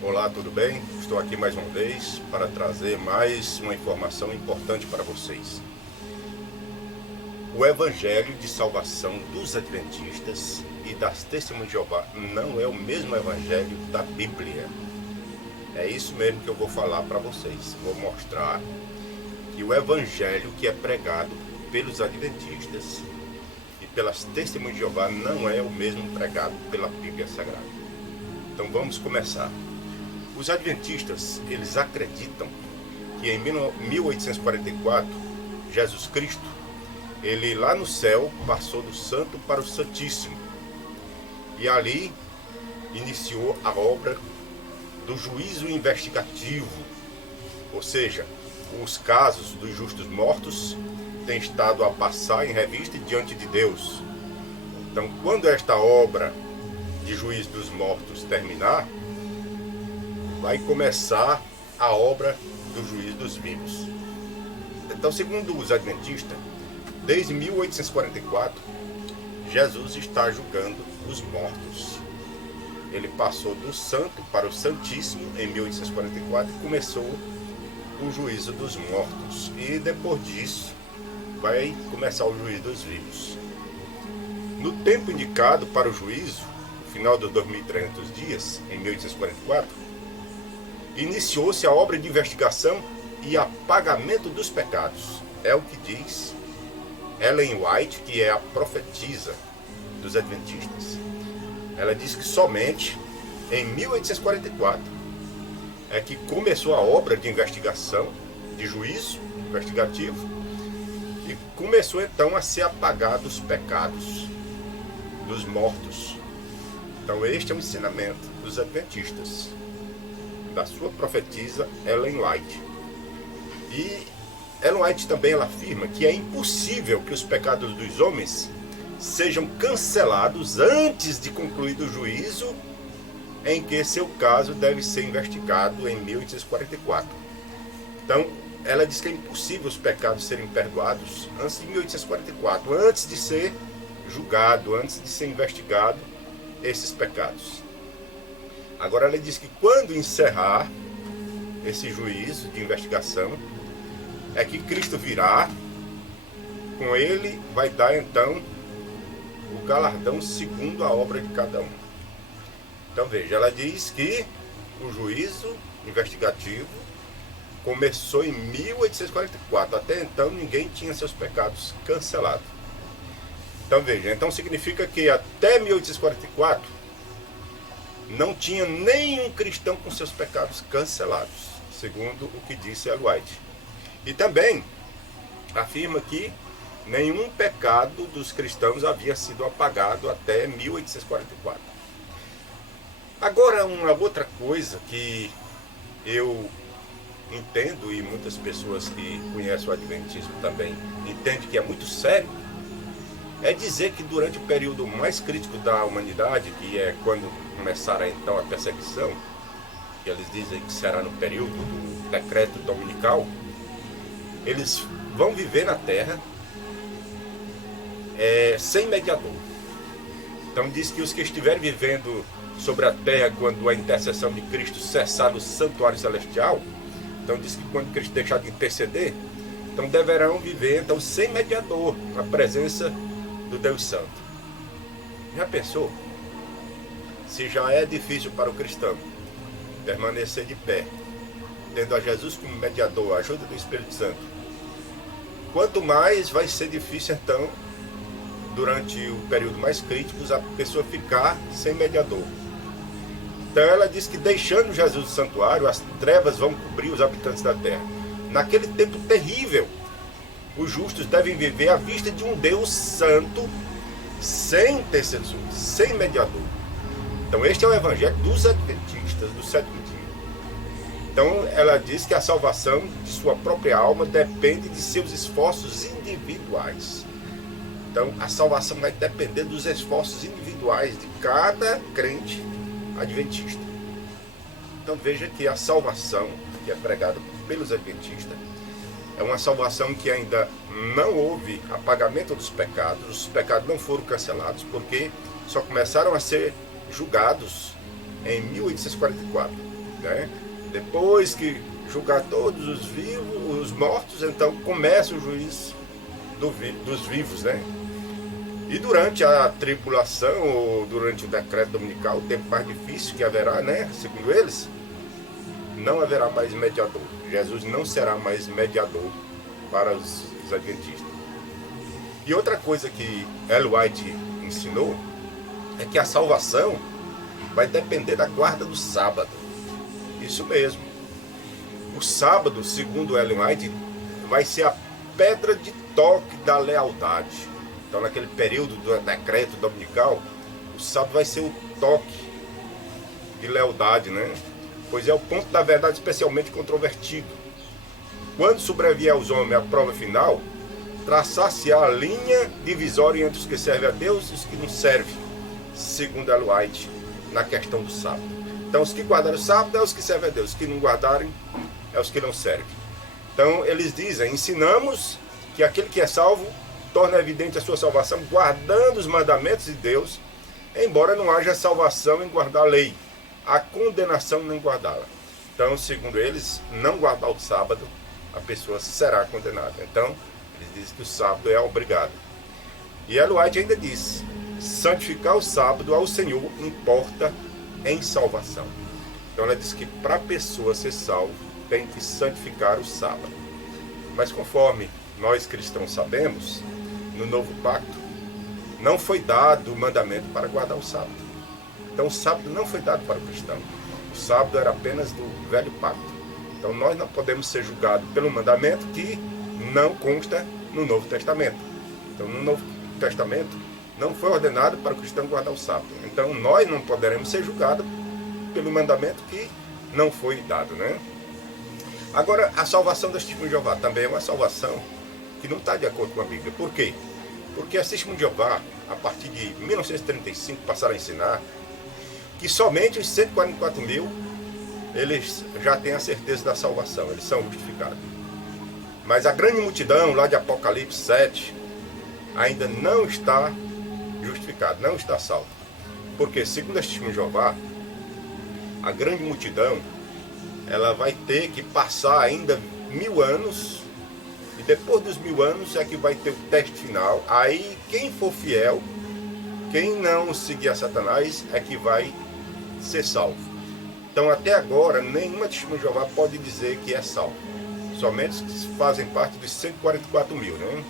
Olá, tudo bem? Estou aqui mais uma vez para trazer mais uma informação importante para vocês. O Evangelho de Salvação dos Adventistas e das Testemunhas de Jeová não é o mesmo Evangelho da Bíblia. É isso mesmo que eu vou falar para vocês. Vou mostrar que o Evangelho que é pregado pelos Adventistas e pelas Testemunhas de Jeová não é o mesmo pregado pela Bíblia Sagrada. Então vamos começar. Os Adventistas, eles acreditam que em 1844, Jesus Cristo, ele lá no céu passou do santo para o santíssimo. E ali iniciou a obra do juízo investigativo. Ou seja, os casos dos justos mortos têm estado a passar em revista diante de Deus. Então, quando esta obra de juízo dos mortos terminar, vai começar a obra do juízo dos vivos. Então, segundo os Adventistas, desde 1844, Jesus está julgando os mortos. Ele passou do santo para o santíssimo em 1844 e começou o juízo dos mortos. E depois disso, vai começar o juízo dos vivos. No tempo indicado para o juízo, no final dos 2.300 dias, em 1844, iniciou-se a obra de investigação e apagamento dos pecados. É o que diz Ellen White, que é a profetisa dos Adventistas. Ela diz que somente em 1844 é que começou a obra de investigação, de juízo investigativo, e começou então a ser apagados os pecados dos mortos. Então este é o ensinamento dos Adventistas, da sua profetisa Ellen White. E Ellen White também ela afirma que é impossível que os pecados dos homens sejam cancelados antes de concluído o juízo em que seu caso deve ser investigado em 1844. Então, ela diz que é impossível os pecados serem perdoados antes de 1844, antes de ser julgado, antes de ser investigado esses pecados. Agora ela diz que quando encerrar esse juízo de investigação, é que Cristo virá, com ele vai dar então o galardão segundo a obra de cada um. Então veja, ela diz que o juízo investigativo começou em 1844, até então ninguém tinha seus pecados cancelados. Então veja, então significa que até 1844 não tinha nenhum cristão com seus pecados cancelados, segundo o que disse Ellen White. E também afirma que nenhum pecado dos cristãos havia sido apagado até 1844. Agora, uma outra coisa que eu entendo, e muitas pessoas que conhecem o Adventismo também entendem que é muito sério, é dizer que durante o período mais crítico da humanidade, que é quando começará então a perseguição, que eles dizem que será no período do decreto dominical, eles vão viver na terra sem mediador. Então diz que os que estiverem vivendo sobre a terra quando a intercessão de Cristo cessar no santuário celestial, então diz que quando Cristo deixar de interceder, então deverão viver então sem mediador, na presença do Deus Santo. Já pensou? Se já é difícil para o cristão permanecer de pé, tendo a Jesus como mediador, a ajuda do Espírito Santo, quanto mais vai ser difícil então, durante o período mais crítico, a pessoa ficar sem mediador. Então ela diz que deixando Jesus no santuário, as trevas vão cobrir os habitantes da terra. Naquele tempo terrível, os justos devem viver à vista de um Deus santo, sem intercessor, sem mediador. Então este é o evangelho dos Adventistas do sétimo dia. Então ela diz que a salvação de sua própria alma depende de seus esforços individuais. Então a salvação vai depender dos esforços individuais de cada crente adventista. Então veja que a salvação que é pregada pelos adventistas é uma salvação que ainda não houve apagamento dos pecados, os pecados não foram cancelados, porque só começaram a ser julgados em 1844. né? Depois que julgar todos os vivos, os mortos, então começa o juízo dos vivos, né? E durante a tribulação, ou durante o decreto dominical, o tempo mais difícil que haverá, né? Segundo eles, não haverá mais mediador. Jesus não será mais mediador para os adventistas. E outra coisa que Ellen White ensinou é que a salvação vai depender da guarda do sábado. Isso mesmo. O sábado, segundo Ellen White, vai ser a pedra de toque da lealdade. Então, naquele período do decreto dominical, o sábado vai ser o toque de lealdade, né? Pois é o ponto da verdade especialmente controvertido. Quando sobrevier aos homens a prova final, traçar-se-á a linha divisória entre os que servem a Deus e os que não servem, segundo Ellen White, na questão do sábado. Então, os que guardarem o sábado é os que servem a Deus, os que não guardarem é os que não servem. Então, eles dizem, ensinamos que aquele que é salvo torna evidente a sua salvação guardando os mandamentos de Deus, embora não haja salvação em guardar a lei, a condenação em guardá-la. Então, segundo eles, não guardar o sábado, a pessoa será condenada. Então, eles dizem que o sábado é obrigado. E Ellen White ainda diz, santificar o sábado ao Senhor importa em salvação. Então, ela diz que para a pessoa ser salva, tem que santificar o sábado. Mas conforme nós cristãos sabemos, no novo pacto, não foi dado o mandamento para guardar o sábado. Então o sábado não foi dado para o cristão. O sábado era apenas do velho pacto. Então nós não podemos ser julgados pelo mandamento que não consta no Novo Testamento. Então no Novo Testamento não foi ordenado para o cristão guardar o sábado. Então nós não poderemos ser julgados pelo mandamento que não foi dado, né? Agora, a salvação das Testemunhas de Jeová também é uma salvação que não está de acordo com a Bíblia. Por quê? Porque as Testemunhas de Jeová, a partir de 1935, passaram a ensinar que somente os 144 mil, eles já têm a certeza da salvação, eles são justificados. Mas a grande multidão, lá de Apocalipse 7, ainda não está justificada, não está salva. Porque, segundo as Testemunhas de Jeová, a grande multidão, ela vai ter que passar ainda 1000 anos, e depois dos 1000 anos é que vai ter o teste final. Aí quem for fiel, quem não seguir a Satanás, é que vai ser salvo. Então até agora, nenhuma testemunha de Jeová pode dizer que é salvo. Somente os que fazem parte dos 144 mil, né?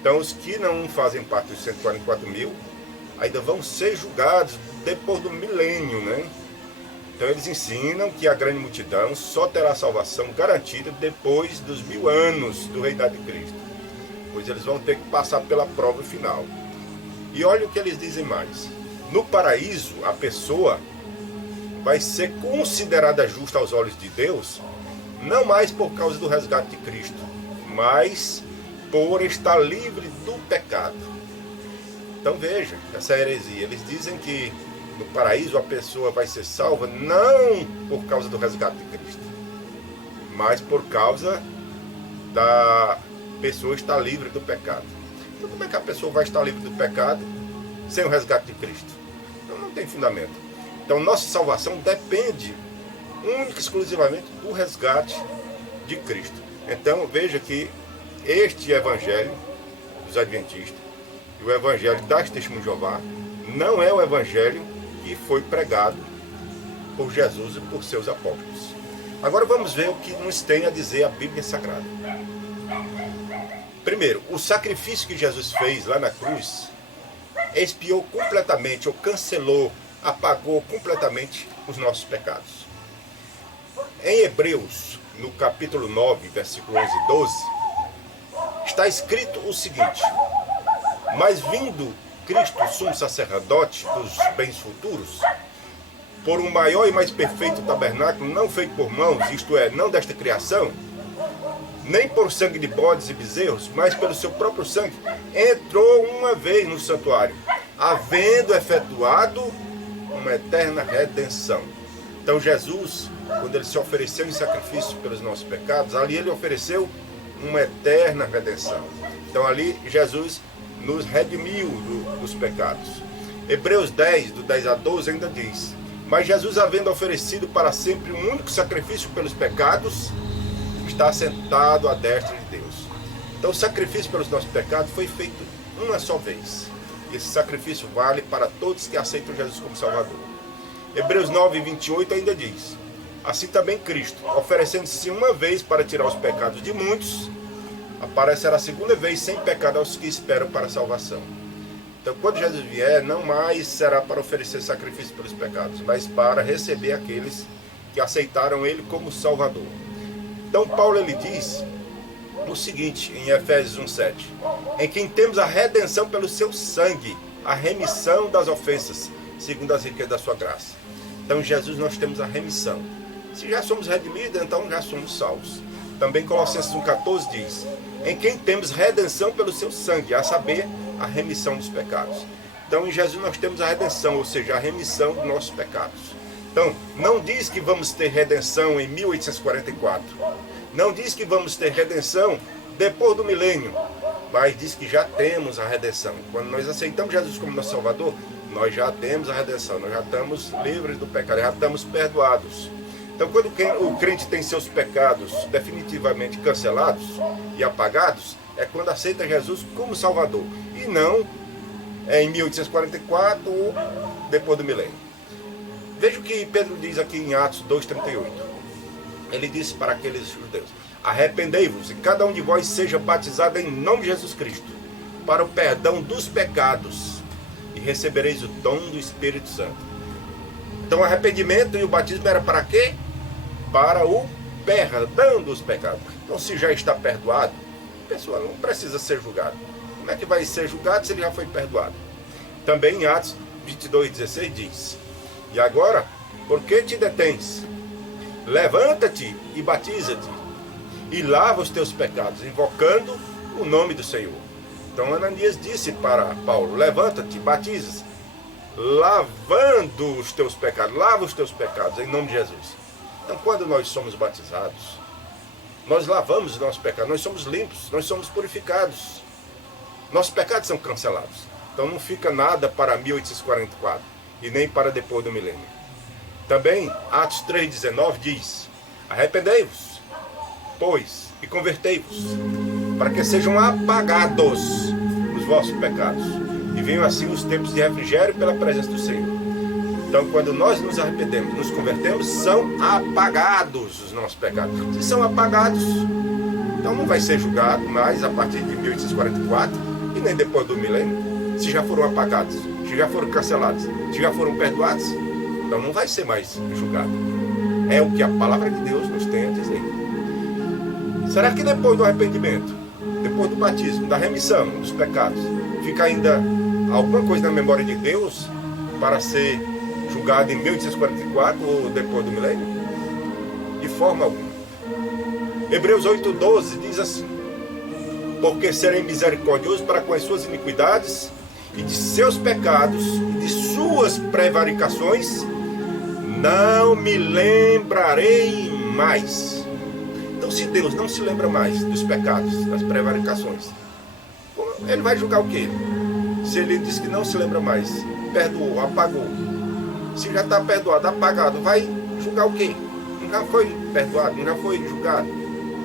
Então os que não fazem parte dos 144 mil, ainda vão ser julgados depois do milênio, né? Então eles ensinam que a grande multidão só terá salvação garantida depois dos 1000 anos do reinado de Cristo. Pois eles vão ter que passar pela prova final. E olha o que eles dizem mais. No paraíso, a pessoa vai ser considerada justa aos olhos de Deus, não mais por causa do resgate de Cristo, mas por estar livre do pecado. Então veja, essa heresia. Eles dizem que no paraíso a pessoa vai ser salva não por causa do resgate de Cristo, mas por causa da pessoa estar livre do pecado. Então como é que a pessoa vai estar livre do pecado sem o resgate de Cristo? Então não tem fundamento. Então nossa salvação depende única e exclusivamente do resgate de Cristo. Então veja que este evangelho dos adventistas e o evangelho das Testemunhas de Jeová não é o evangelho que foi pregado por Jesus e por seus apóstolos. Agora vamos ver o que nos tem a dizer a Bíblia Sagrada. Primeiro, o sacrifício que Jesus fez lá na cruz expiou completamente, ou cancelou, apagou completamente os nossos pecados. Em Hebreus, no capítulo 9, versículo 11 e 12, está escrito o seguinte: mas vindo Cristo, sumo sacerdote dos bens futuros, por um maior e mais perfeito tabernáculo, não feito por mãos, isto é, não desta criação, nem por sangue de bodes e bezerros, mas pelo seu próprio sangue, entrou uma vez no santuário, havendo efetuado uma eterna redenção. Então Jesus, quando ele se ofereceu em sacrifício pelos nossos pecados, ali ele ofereceu uma eterna redenção. Então ali Jesus nos redimiu dos pecados. Hebreus 10, do 10 a 12 ainda diz: Mas Jesus, havendo oferecido para sempre um único sacrifício pelos pecados, está sentado à destra de Deus. Então o sacrifício pelos nossos pecados foi feito uma só vez. Esse sacrifício vale para todos que aceitam Jesus como Salvador. Hebreus 9, 28 ainda diz: assim também Cristo, oferecendo-se uma vez para tirar os pecados de muitos, aparecerá a segunda vez sem pecado aos que esperam para a salvação. Então, quando Jesus vier, não mais será para oferecer sacrifício pelos pecados, mas para receber aqueles que aceitaram Ele como Salvador. Então, Paulo ele diz o seguinte, em Efésios 1,7: em quem temos a redenção pelo seu sangue, a remissão das ofensas, segundo as riquezas da sua graça. Então, em Jesus nós temos a remissão. Se já somos redimidos, então já somos salvos. Também Colossenses 1,14 diz: em quem temos redenção pelo seu sangue, a saber, a remissão dos pecados. Então, em Jesus nós temos a redenção, ou seja, a remissão dos nossos pecados. Então, não diz que vamos ter redenção em 1844. Não diz que vamos ter redenção depois do milênio. Mas diz que já temos a redenção. Quando nós aceitamos Jesus como nosso Salvador, nós já temos a redenção. Nós já estamos livres do pecado, já estamos perdoados. Então, quando o crente tem seus pecados definitivamente cancelados e apagados, é quando aceita Jesus como Salvador. E não em 1844 ou depois do milênio. Veja o que Pedro diz aqui em Atos 2,38. Ele disse para aqueles judeus: arrependei-vos e cada um de vós seja batizado em nome de Jesus Cristo, para o perdão dos pecados, e recebereis o dom do Espírito Santo. Então o arrependimento e o batismo era para quê? Para o perdão dos pecados. Então, se já está perdoado, a pessoa não precisa ser julgada. Como é que vai ser julgado se ele já foi perdoado? Também em Atos 22,16 diz: e agora, por que te detens? Levanta-te e batiza-te, e lava os teus pecados, invocando o nome do Senhor. Então Ananias disse para Paulo: levanta-te, batiza-se, lavando os teus pecados, lava os teus pecados em nome de Jesus. Então, quando nós somos batizados, nós lavamos os nossos pecados, nós somos limpos, nós somos purificados. Nossos pecados são cancelados. Então não fica nada para 1844 e nem para depois do milênio. Também Atos 3,19 diz: arrependei-vos, pois, e convertei-vos, para que sejam apagados os vossos pecados, e venham assim os tempos de refrigério pela presença do Senhor. Então, quando nós nos arrependemos, nos convertemos, são apagados os nossos pecados. Se são apagados, então não vai ser julgado mais a partir de 1844 e nem depois do milênio. Se já foram apagados, se já foram cancelados, se já foram perdoados, então não vai ser mais julgado. É o que a palavra de Deus nos tem a dizer. Será que depois do arrependimento, depois do batismo, da remissão dos pecados, fica ainda alguma coisa na memória de Deus para ser julgado em 1844 ou depois do milênio? De forma alguma. Hebreus 8,12 diz assim: porque serei misericordioso para com as suas iniquidades e de seus pecados e de suas prevaricações não me lembrarei mais. Então, se Deus não se lembra mais dos pecados, das prevaricações, ele vai julgar o quê? Se ele diz que não se lembra mais, perdoou, apagou, se já está perdoado, apagado, vai julgar o quê? Não já foi perdoado, não já foi julgado,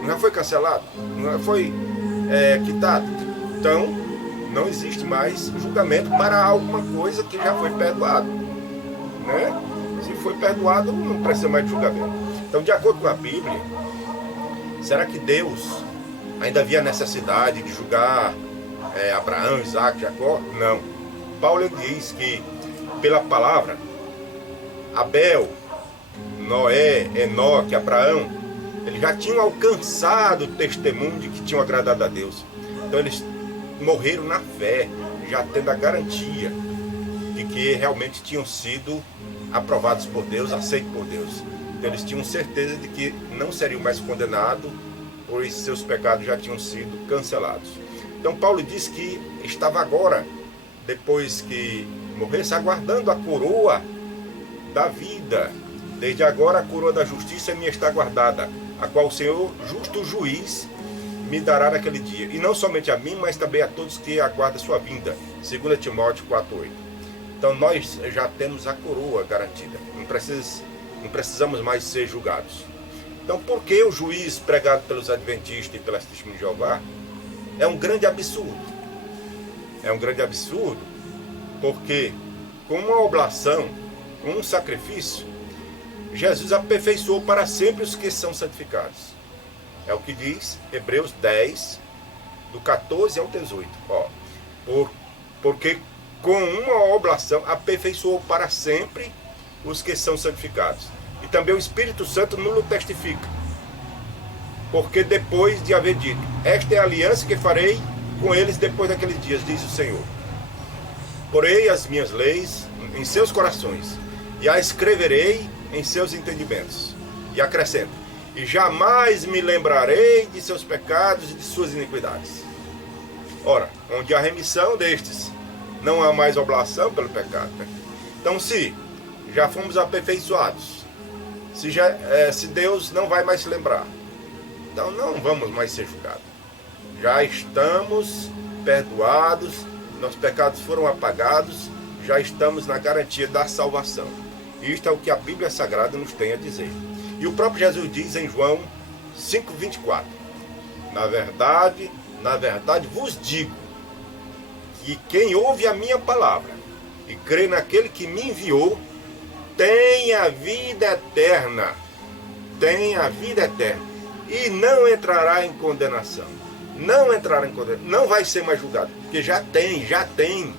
não já foi cancelado, não já foi quitado. Então, não existe mais julgamento para alguma coisa que já foi perdoado, né? Se foi perdoado, não precisa mais de julgamento. Então, de acordo com a Bíblia, será que Deus ainda havia necessidade de julgar Abraão, Isaac, Jacó? Não. Paulo diz que, pela palavra, Abel, Noé, Enoque, Abraão, eles já tinham alcançado o testemunho de que tinham agradado a Deus. Então eles morreram na fé, já tendo a garantia de que realmente tinham sido aprovados por Deus, aceitos por Deus. Então eles tinham certeza de que não seriam mais condenados, pois seus pecados já tinham sido cancelados. Então Paulo diz que estava agora, depois que morresse, aguardando a coroa da vida. Desde agora a coroa da justiça me está guardada, a qual o Senhor, justo juiz, me dará naquele dia. E não somente a mim, mas também a todos que aguardam sua vinda. 2 Timóteo 4,8. Então nós já temos a coroa garantida. Não precisamos mais ser julgados. Então por que o juiz pregado pelos adventistas e pelas testemunhas de Jeová é um grande absurdo? É um grande absurdo porque com uma oblação, com um sacrifício, Jesus aperfeiçoou para sempre os que são santificados. É o que diz Hebreus 10, do 14 ao 18. Porque com uma oblação aperfeiçoou para sempre os que são santificados. E também o Espírito Santo nulo testifica. Porque depois de haver dito, esta é a aliança que farei com eles depois daqueles dias, diz o Senhor. Porei as minhas leis em seus corações, e a escreverei em seus entendimentos. E acrescenta, e jamais me lembrarei de seus pecados e de suas iniquidades. Ora, onde há remissão destes, não há mais oblação pelo pecado. Né? Então, se já fomos aperfeiçoados, se Deus não vai mais se lembrar, então não vamos mais ser julgados. Já estamos perdoados, nossos pecados foram apagados, já estamos na garantia da salvação. Isto é o que a Bíblia Sagrada nos tem a dizer. E o próprio Jesus diz em João 5,24, na verdade vos digo, que quem ouve a minha palavra e crê naquele que me enviou, tem a vida eterna. Tem a vida eterna. E não entrará em condenação. Não entrará em condenação. Não vai ser mais julgado. Porque já tem.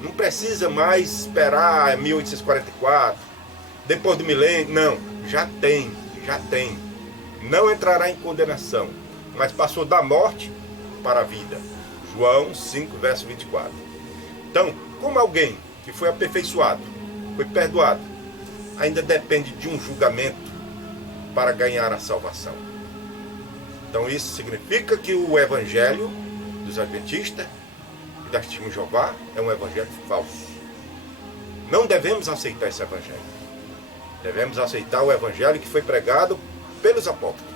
Não precisa mais esperar 1844, depois do milênio. Não, já tem. Não entrará em condenação, mas passou da morte para a vida. João 5, verso 24. Então, como alguém que foi aperfeiçoado, foi perdoado, ainda depende de um julgamento para ganhar a salvação. Então isso significa que o evangelho dos adventistas e das testemunhas de Jeová é um evangelho falso. Não devemos aceitar esse evangelho. Devemos aceitar o evangelho que foi pregado pelos apóstolos.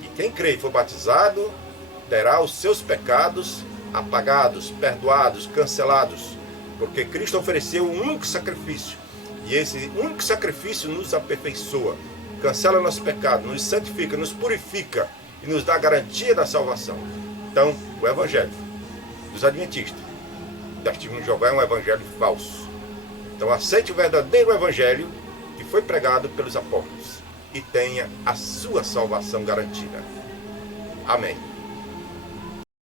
Que quem crê e for batizado terá os seus pecados apagados, perdoados, cancelados, porque Cristo ofereceu um único sacrifício, e esse único sacrifício nos aperfeiçoa, cancela nosso pecado, nos santifica, nos purifica e nos dá a garantia da salvação. Então, o evangelho dos adventistas, das testemunhas de Jeová, é um evangelho falso. Então, aceite o verdadeiro evangelho que foi pregado pelos apóstolos e tenha a sua salvação garantida. Amém.